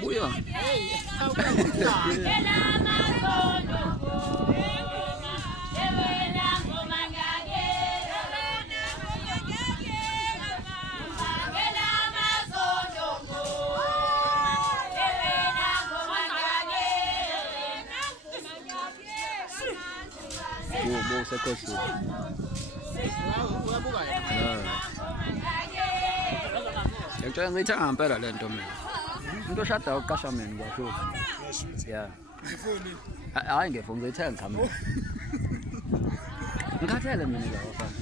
buyo. Bu sekosu. Ngicela ngithanga ngempela le nto mina. Umuntu oshada uqasha mina kwasho. Yeah. Hayi ngefoni ngithenga ngihambe. Ngikhathele mina la bafana.